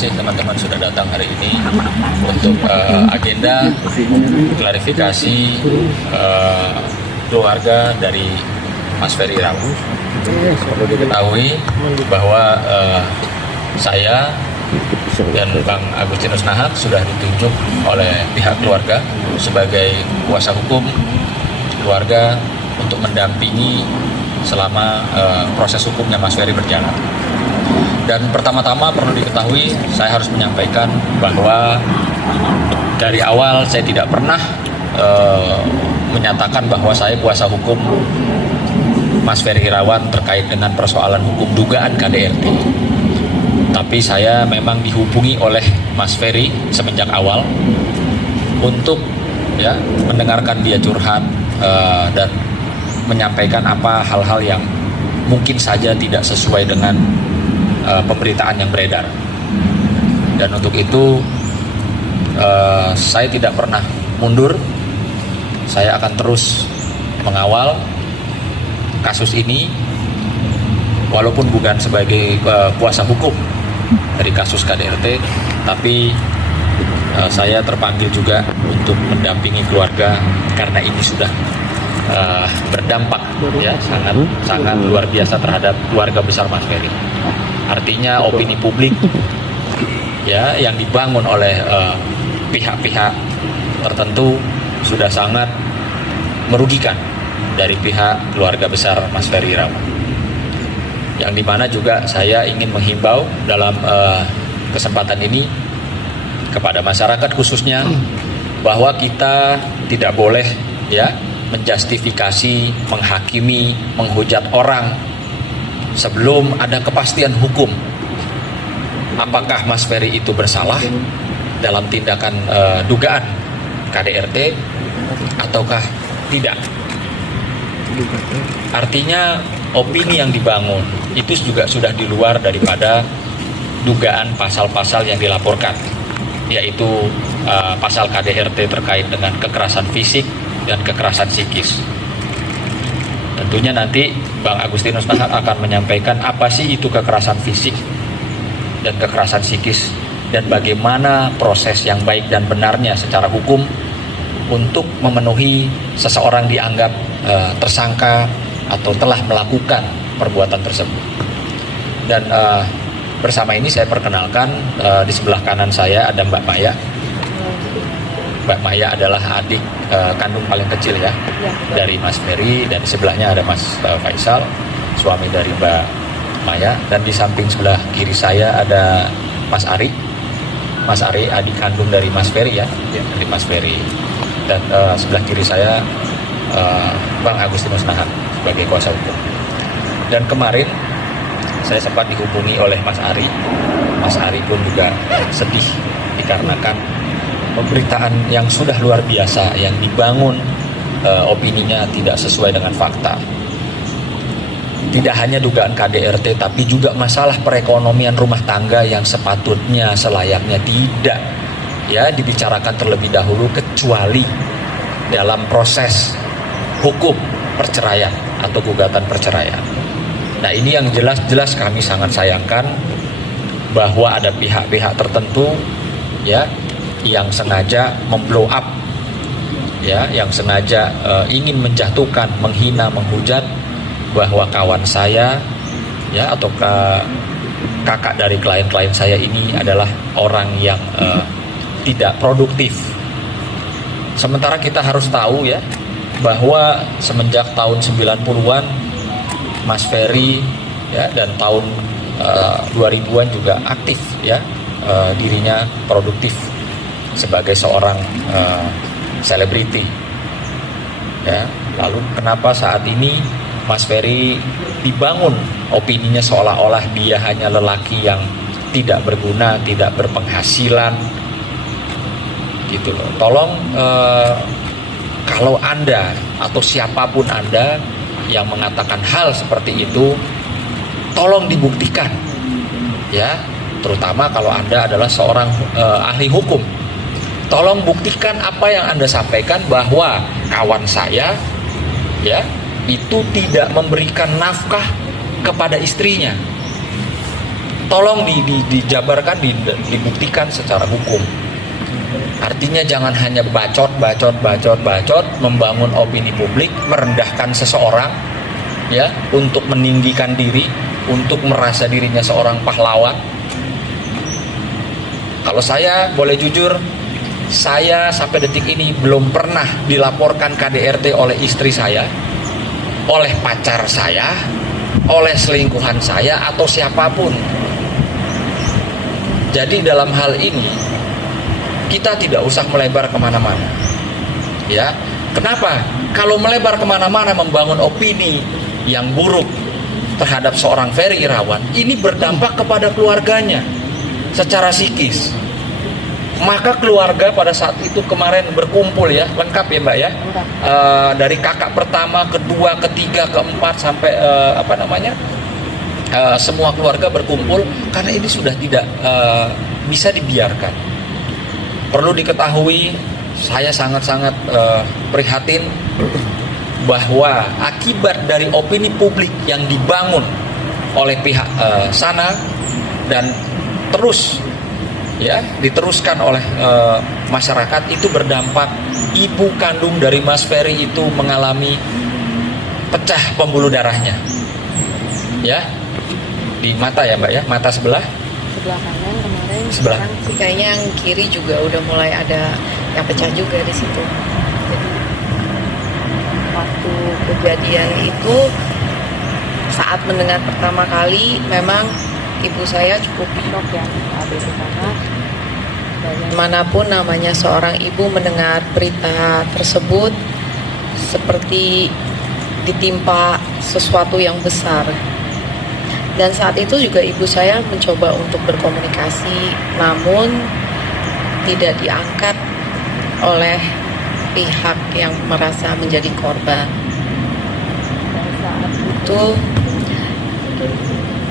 kasih teman-teman sudah datang hari ini untuk agenda klarifikasi keluarga dari Mas Ferry Irawan. Perlu diketahui bahwa saya dan Bang Agustinus Nahak sudah ditunjuk oleh pihak keluarga sebagai kuasa hukum keluarga untuk mendampingi selama proses hukumnya Mas Ferry berjalan. Dan pertama-tama perlu diketahui, saya harus menyampaikan bahwa dari awal saya tidak pernah menyatakan bahwa saya kuasa hukum Mas Ferry Irawan terkait dengan persoalan hukum dugaan KDRT. Tapi saya memang dihubungi oleh Mas Ferry semenjak awal untuk mendengarkan dia curhat dan menyampaikan apa hal-hal yang mungkin saja tidak sesuai dengan pemberitaan yang beredar. Dan untuk itu saya tidak pernah mundur. Saya akan terus mengawal kasus ini walaupun bukan sebagai kuasa hukum dari kasus KDRT, tapi saya terpanggil juga untuk mendampingi keluarga karena ini sudah berdampak sangat luar biasa terhadap keluarga besar Mas Ferry. Artinya opini publik yang dibangun oleh pihak-pihak tertentu sudah sangat merugikan dari pihak keluarga besar Mas Ferry Irawan. Yang dimana juga saya ingin menghimbau dalam kesempatan ini kepada masyarakat khususnya bahwa kita tidak boleh menjustifikasi, menghakimi, menghujat orang sebelum ada kepastian hukum. Apakah Mas Ferry itu bersalah dalam tindakan dugaan KDRT ataukah tidak? Artinya opini yang dibangun itu juga sudah di luar daripada dugaan pasal-pasal yang dilaporkan, yaitu pasal KDRT terkait dengan kekerasan fisik dan kekerasan psikis. Tentunya nanti Bang Agustinus Nahak akan menyampaikan apa sih itu kekerasan fisik dan kekerasan psikis dan bagaimana proses yang baik dan benarnya secara hukum untuk memenuhi seseorang dianggap tersangka atau telah melakukan perbuatan tersebut. Dan bersama ini saya perkenalkan, di sebelah kanan saya ada Mbak Maya. Mbak Maya adalah adik kandung paling kecil dari Mas Ferry, dan di sebelahnya ada Mas Faisal, suami dari Mbak Maya, dan di samping sebelah kiri saya ada Mas Ari. Mas Ari adik kandung dari Mas Ferry dari Mas Ferry. Dan sebelah kiri saya Bang Agustinus Nahak sebagai kuasa hukum. Dan kemarin saya sempat dihubungi oleh Mas Ari. Mas Ari pun juga sedih dikarenakan pemberitaan yang sudah luar biasa yang dibangun opininya tidak sesuai dengan fakta. Tidak hanya dugaan KDRT, tapi juga masalah perekonomian rumah tangga yang sepatutnya selayaknya tidak dibicarakan terlebih dahulu kecuali dalam proses hukum perceraian atau gugatan perceraian. Nah, ini yang jelas-jelas kami sangat sayangkan bahwa ada pihak-pihak tertentu yang sengaja memblow up, yang sengaja ingin menjatuhkan, menghina, menghujat bahwa kawan saya atau kakak dari klien-klien saya ini adalah orang yang tidak produktif. Sementara kita harus tahu bahwa semenjak tahun 90-an Mas Ferry dan tahun 2000-an juga aktif dirinya produktif sebagai seorang selebriti. Lalu kenapa saat ini Mas Ferry dibangun opininya seolah-olah dia hanya lelaki yang tidak berguna, tidak berpenghasilan gitu loh. Tolong kalau Anda atau siapapun Anda yang mengatakan hal seperti itu, tolong dibuktikan terutama kalau Anda adalah seorang ahli hukum. Tolong buktikan apa yang Anda sampaikan bahwa kawan saya itu tidak memberikan nafkah kepada istrinya. tolong dijabarkan, dibuktikan secara hukum. Artinya jangan hanya bacot, membangun opini publik, merendahkan seseorang, ya, untuk meninggikan diri, untuk merasa dirinya seorang pahlawan. Kalau saya boleh jujur, saya sampai detik ini belum pernah dilaporkan KDRT oleh istri saya, oleh pacar saya, oleh selingkuhan saya, atau siapapun. Jadi dalam hal ini kita tidak usah melebar kemana-mana, ya. Kenapa? Kalau melebar kemana-mana membangun opini yang buruk terhadap seorang Ferry Irawan, ini berdampak kepada keluarganya secara psikis. Maka keluarga pada saat itu kemarin berkumpul, ya, lengkap ya Mbak, ya, dari kakak pertama, kedua, ketiga, keempat, sampai semua keluarga berkumpul karena ini sudah tidak bisa dibiarkan. Perlu diketahui, saya sangat-sangat prihatin bahwa akibat dari opini publik yang dibangun oleh pihak sana dan terus, ya, diteruskan oleh masyarakat, itu berdampak ibu kandung dari Mas Ferry itu mengalami pecah pembuluh darahnya, ya, di mata, ya Mbak, ya, mata sebelah kanan kemarin, sebelah sih kayaknya yang kiri juga udah mulai ada yang pecah juga di situ. Jadi waktu kejadian itu, saat mendengar pertama kali, memang ibu saya cukup shock ya saat itu, karena bagaimanapun namanya seorang ibu mendengar berita tersebut seperti ditimpa sesuatu yang besar. Dan saat itu juga ibu saya mencoba untuk berkomunikasi, namun tidak diangkat oleh pihak yang merasa menjadi korban. Dan saat itu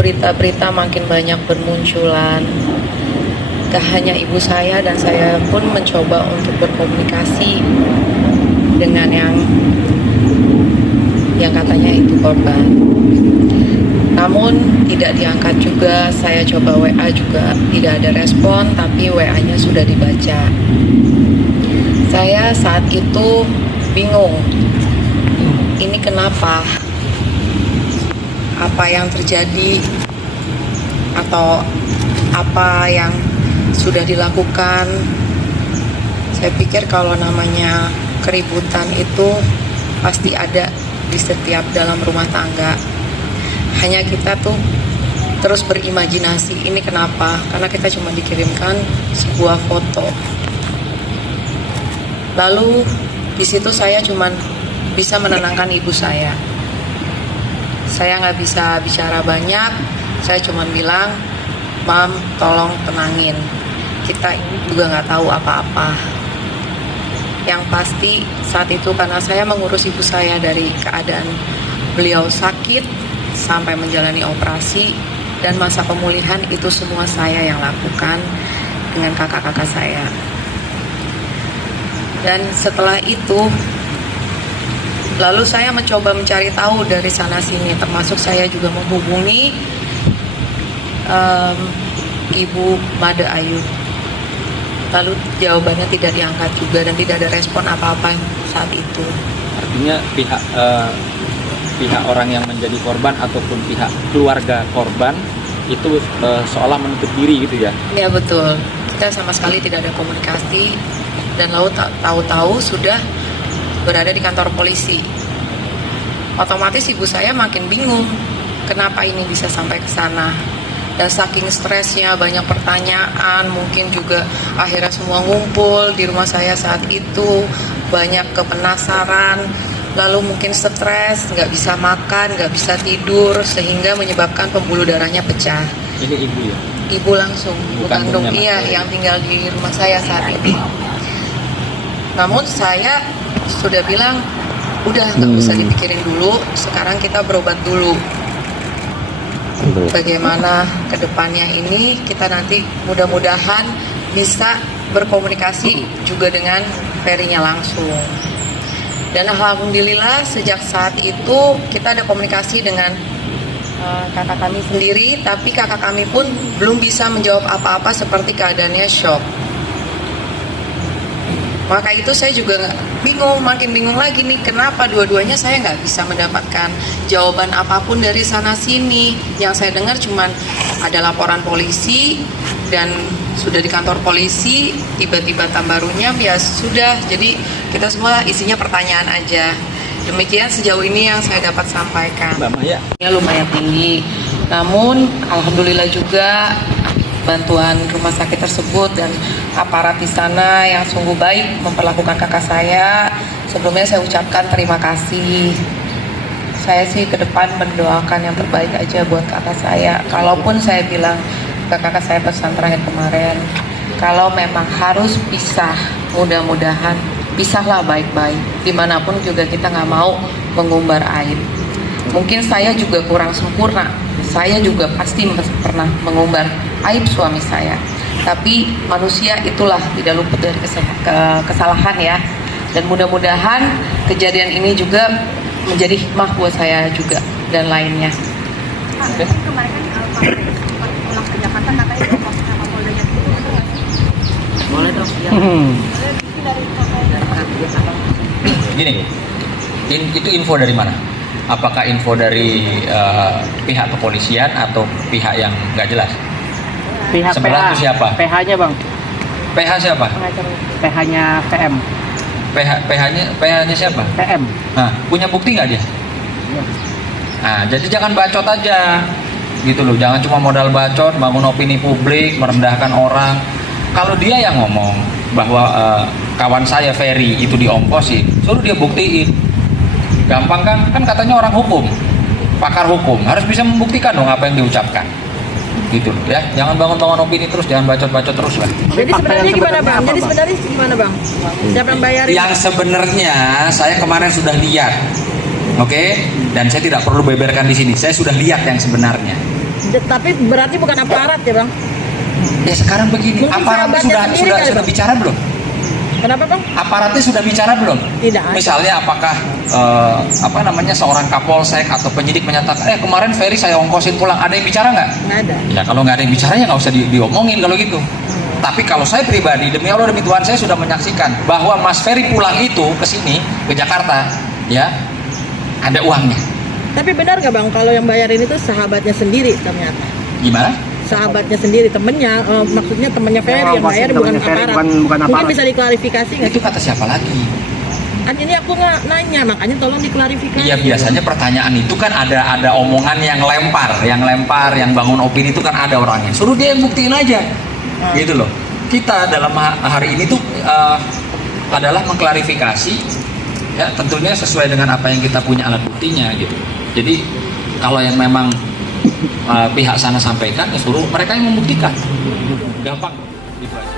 berita-berita makin banyak bermunculan. Gak hanya ibu saya, dan saya pun mencoba untuk berkomunikasi dengan yang katanya itu korban. Namun tidak diangkat juga. Saya coba WA juga tidak ada respon, tapi WA-nya sudah dibaca. Saya saat itu bingung, ini kenapa? Apa yang terjadi atau apa yang sudah dilakukan? Saya pikir kalau namanya keributan itu pasti ada di setiap dalam rumah tangga. Hanya kita tuh terus berimajinasi, ini kenapa? Karena kita cuma dikirimkan sebuah foto. Lalu di situ saya cuma bisa menenangkan ibu saya. Saya nggak bisa bicara banyak. Saya cuma bilang, Mam, tolong tenangin. Kita ini juga nggak tahu apa-apa. Yang pasti saat itu karena saya mengurus ibu saya dari keadaan beliau sakit sampai menjalani operasi, dan masa pemulihan itu semua saya yang lakukan dengan kakak-kakak saya. Dan setelah itu, lalu saya mencoba mencari tahu dari sana sini, termasuk saya juga menghubungi Ibu Made Ayu. Lalu jawabannya tidak diangkat juga dan tidak ada respon apa-apa saat itu. Artinya pihak orang yang menjadi korban ataupun pihak keluarga korban itu seolah menutup diri gitu ya? Ya betul, kita sama sekali tidak ada komunikasi, dan lalu tahu-tahu sudah berada di kantor polisi. Otomatis ibu saya makin bingung, kenapa ini bisa sampai ke sana. Dan saking stresnya, banyak pertanyaan, mungkin juga akhirnya semua ngumpul di rumah saya saat itu, banyak kepenasaran, lalu mungkin stres, nggak bisa makan, nggak bisa tidur, sehingga menyebabkan pembuluh darahnya pecah. Ini ibu ya? Ibu langsung, ibu kandung, iya, yang tinggal di rumah saya saat ini. Namun saya sudah bilang, udah nggak usah dipikirin dulu, sekarang kita berobat dulu. Bagaimana kedepannya ini, kita nanti mudah-mudahan bisa berkomunikasi juga dengan Ferry-nya langsung. Dan alhamdulillah sejak saat itu kita ada komunikasi dengan kakak kami sendiri, tapi kakak kami pun belum bisa menjawab apa-apa seperti keadaannya shock. Maka itu saya juga bingung, makin bingung lagi nih, kenapa dua-duanya saya nggak bisa mendapatkan jawaban apapun dari sana sini. Yang saya dengar cuman ada laporan polisi dan sudah di kantor polisi, tiba-tiba tambah runyam, ya sudah. Jadi kita semua isinya pertanyaan aja. Demikian sejauh ini yang saya dapat sampaikan. Mbak Maya. Ya lumayan tinggi, namun alhamdulillah juga bantuan rumah sakit tersebut dan aparat di sana yang sungguh baik memperlakukan kakak saya. Sebelumnya saya ucapkan terima kasih. Saya sih ke depan mendoakan yang terbaik aja buat kakak saya. Kalaupun saya bilang ke kakak saya pesan terakhir kemarin, kalau memang harus pisah, mudah-mudahan pisahlah baik-baik. Dimanapun juga kita nggak mau mengumbar aib. Mungkin saya juga kurang sempurna. Saya juga pasti pernah mengumbar aib suami saya. Tapi manusia itulah tidak luput dari kesalahan ya. Dan mudah-mudahan kejadian ini juga menjadi hikmah buat saya juga dan lainnya. Kemarin kan Pak sempat pulang ke Jakarta katanya diopos sama Polda Jatim. Boleh dong. Ya. Gini, itu info dari mana? Apakah info dari pihak kepolisian atau pihak yang nggak jelas? Pihak Sebelah itu siapa? PH-nya bang, PH siapa? PH-nya PM. PH-nya siapa? PM. Nah, punya bukti nggak dia? Nah, jadi jangan bacot aja, gitu loh. Jangan cuma modal bacot, bangun opini publik, merendahkan orang. Kalau dia yang ngomong bahwa kawan saya Ferry itu diongkosin, suruh dia buktiin. Gampang kan? Kan katanya orang hukum, pakar hukum, harus bisa membuktikan dong apa yang diucapkan. Gitu loh ya. Jangan bangun-bangun opini terus, jangan bacot-bacot terus lah. Jadi sebenarnya gimana bang? Jadi sebenarnya gimana bang? Siapa yang bayarin? Yang sebenarnya saya kemarin sudah lihat. Oke, dan saya tidak perlu beberkan di sini. Saya sudah lihat yang sebenarnya. Tapi berarti bukan aparat ya bang? Ya sekarang begini, Mungkin aparatnya sahabatnya sendiri kali, sudah Bang. bicara belum? Kenapa bang? Aparatnya sudah bicara belum? Tidak ada. Misalnya apakah seorang kapolsek atau penyidik menyatakan kemarin Ferry saya ongkosin pulang, ada yang bicara nggak? Nggak ada. Ya kalau nggak ada yang bicara ya nggak usah diomongin kalau gitu. Tapi kalau saya pribadi, demi Allah demi Tuhan, saya sudah menyaksikan bahwa Mas Ferry pulang itu ke sini, ke Jakarta, ya ada uangnya. Tapi benar nggak bang kalau yang bayarin itu sahabatnya sendiri ternyata? Gimana? Sahabatnya sendiri, temennya, maksudnya temennya Ferry yang bayar bukan aparat. bukan Mungkin bisa diklarifikasi nggak? Itu kata siapa lagi? Kan ini aku nggak nanya, makanya tolong diklarifikasi. Iya, biasanya pertanyaan itu kan ada omongan yang lempar, yang bangun opini itu kan ada orangnya. Suruh dia yang buktiin aja, gitu loh. Kita dalam hari ini tuh adalah mengklarifikasi, ya tentunya sesuai dengan apa yang kita punya alat buktinya gitu. Jadi kalau yang memang pihak sana sampaikan, ya suruh mereka yang membuktikan. Gampang, gitu aja.